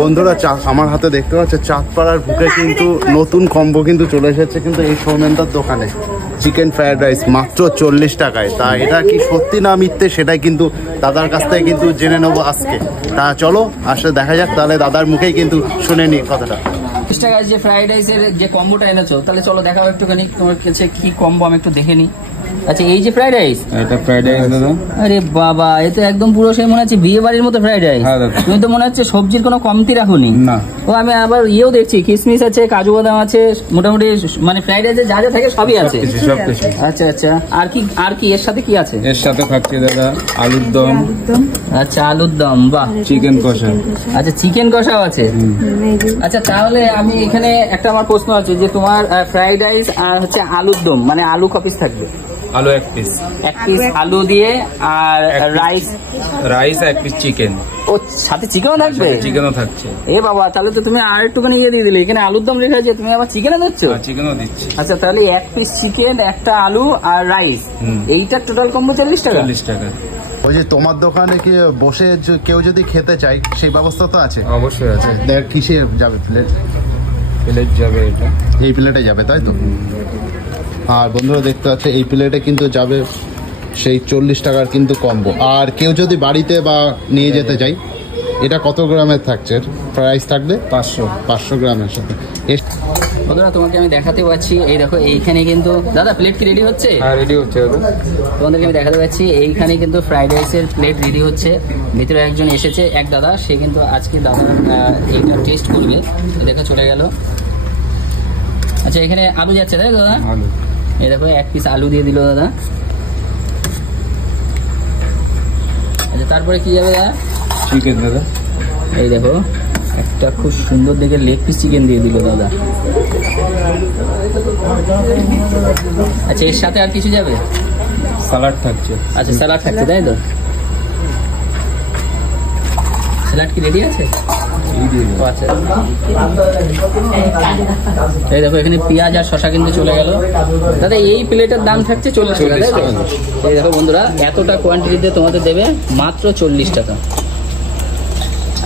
বন্ধুরা আমার হাতে দেখতে পাচ্ছে চাঁদপাড়ার বুকে কিন্তু নতুন কম্বো কিন্তু চলে এসেছে কিন্তু এই সৌমেনদার দোকানে। চিকেন ফ্রাইড রাইস মাত্র 40 টাকায়। তা এটা কি সত্যি না মিথ্যে সেটাই কিন্তু দাদার কাছ থেকে কিন্তু জেনে নেবো আজকে। তা চলো আসলে দেখা যাক, তাহলে দাদার মুখেই কিন্তু শুনে নি কথাটা। 40 টাকায় যে ফ্রাইড রাইসের যে কম্বোটা এনেছো, তাহলে চলো দেখাও একটুখানি তোমার কাছে কি কম্বো, আমি একটু দেখে নিই। আচ্ছা, এই যে ফ্রাইড রাইস, এটা ফ্রাইড রাইস দাদা। আরে বাবা, এ তো একদম পুরো সেই মনে হচ্ছে বিয়ে বাড়ির মতো ফ্রাইড রাইস। তুমি তো মনে হচ্ছে সবজির কোনো কমতি রাখোনি। না, ও আমি আবার ইয়েও দেখছি, কিশমিশ আছে, কাজু বাদাম আছে, মোটামুটি মানে ফ্রাইড রাইসে যা যা থাকে সবই আছে। আচ্ছা আচ্ছা, আর কি এর সাথে কি আছে? এর সাথে থাকছে দাদা আলুর দম। আচ্ছা, আলুর দম, বাহ। চিকেন কষা। আচ্ছা, চিকেন কষাও আছে। আচ্ছা, তাহলে আমি এখানে একটা আমার প্রশ্ন আছে যে তোমার ফ্রাইড রাইস আর হচ্ছে আলুর দম, মানে আলু ক পিস থাকবে? আলু এক পিস আলু দিয়ে, আর রাইস 1 পিস চিকেন। ও, সাথে চিকেনও থাকবে? চিকেনও থাকছে। এ বাবা, তাহলে তো তুমি আর একটুখানি ইয়ে দিয়ে দিলে, এখানে আলুর দম লেখা আছে, তুমি আবার চিকেনও দিচ্ছ? চিকেনও দিচ্ছি। আচ্ছা, তাহলে 1 পিস চিকেন, একটা আলু আর রাইস, এইটা টোটাল কম্বো 40 টাকা। 40 টাকা। ওই যে তোমার দোকানে কি বসে কেউ যদি খেতে চায় সেই ব্যবস্থা তো আছে? অবশ্যই আছে। দেখ কিসে যাবে প্লেট? প্লেট যাবে এটা, এই প্লেটে যাবে, তাই তো? আর বন্ধুরা দেখতে পাচ্ছে এই প্লেটে কিন্তু যাবে সেই 40 টাকার কিন্তু কম্বো। আর কেউ যদি বাড়িতে বা নিয়ে যেতে চাই, এটা কত গ্রামের থাকছে? প্রাইস থাকবে 500 গ্রামের সাথে। বন্ধুরা, তোমাকে আমি দেখাতে পাচ্ছি, এই দেখো এইখানে কিন্তু দাদা প্লেট কি রেডি হচ্ছে? হ্যাঁ, রেডি হচ্ছে দাদা। তোমাদেরকে আমি দেখাতে পাচ্ছি এইখানে কিন্তু ফ্রাইড রাইসের প্লেট রেডি হচ্ছে। ভিতরে একজন এসেছে, এক দাদা, সে কিন্তু আজকে দাদা এইটা টেস্ট করবে। দেখো চলে গেল। আচ্ছা, এখানে আলু যাচ্ছে তাই দাদা? আলু, এই দেখো 1 পিস আলু দিয়ে দিল দাদা। আচ্ছা, তারপরে কি যাবে দাদা? চিকেন দাদা। এই দেখো একটা খুব সুন্দর দেখে লেগ পিস চিকেন দিয়ে দিল দাদা। আচ্ছা, এর সাথে আর কিছু যাবে? স্যালাড থাকছে। আচ্ছা, স্যালাড থাকছে তাই তো? স্যালাড কি রেডি আছে? আচ্ছা, এই দেখো এখানে পেঁয়াজ আর শসা কিন্তু চলে গেল দাদা। এই প্লেটের দাম থাকছে 40 টাকা তাই তো? এই দেখো বন্ধুরা, এতটা কোয়ান্টিটিতে তোমাদের দেবে মাত্র 40 টাকা।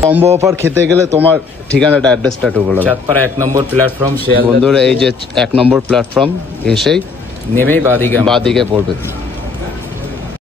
কম্বো অফার খেতে গেলে তোমার ঠিকানাটা, অ্যাড্রেসটা একটু বলো। চাঁদপাড়া 1 নম্বর প্ল্যাটফর্ম। বন্ধুরা, এই যে 1 নম্বর প্ল্যাটফর্ম এসেই নেমেই বাদিকে পড়বে।